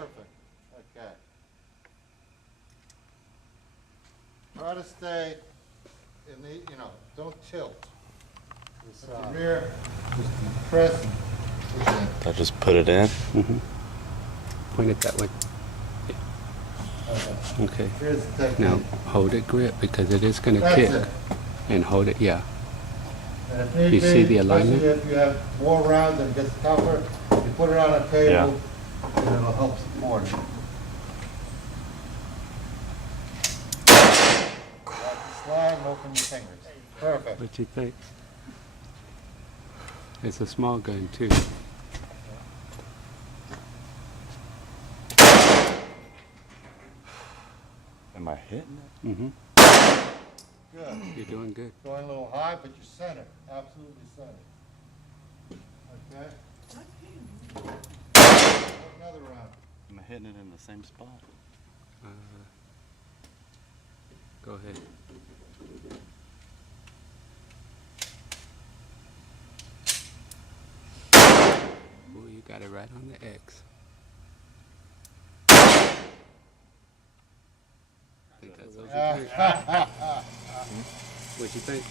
perfect. Okay. Try to stay in the, don't tilt. With the rear, just press and push in. I just put it in. Point it that way. Okay. Here's the technique. Now hold it grip because it is going to That's kick. it. And hold it, yeah. And if need You see the especially alignment? if you have more rounds and it gets tougher, you put it on a table and it'll help support it. Slide and open your fingers. Perfect. What you think? It's a small gun too. Am I hitting it? Mm-hmm. Good. You're doing good. Going a little high, but you're centered. Absolutely centered. Okay? Another round. Am I hitting it in the same spot? Go ahead. Ooh, you got it right on the X. I think that's what you think. What you think?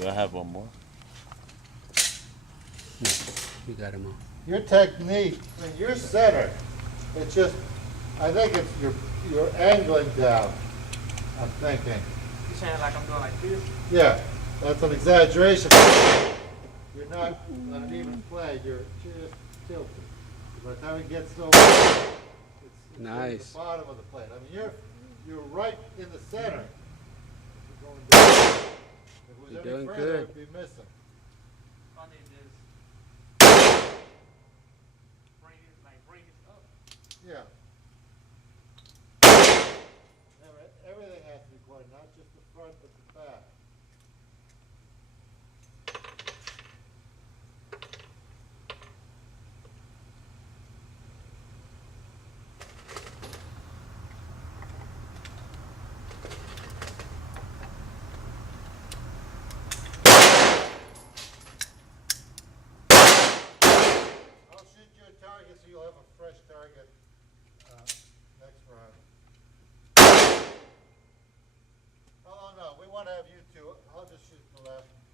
Do I have one more? No, you got him all. Your technique, when you're centered, it's just, I think it's you're angling down, I'm thinking. You saying like I'm doing like this? Yeah, that's an exaggeration. You're not on an even play, you're just tilted. By the time it gets over, it's Nice. at the bottom of the plate. I mean, you're right in the center. You're going down. If it was You're any doing further, good. it would be missing. I need this. Bring it up. Yeah. Everything has to be quiet, not just the front, but the back. I'll shoot you a target so you'll have a fresh target next round. Oh, no, we want to have you two. I'll just shoot the last one.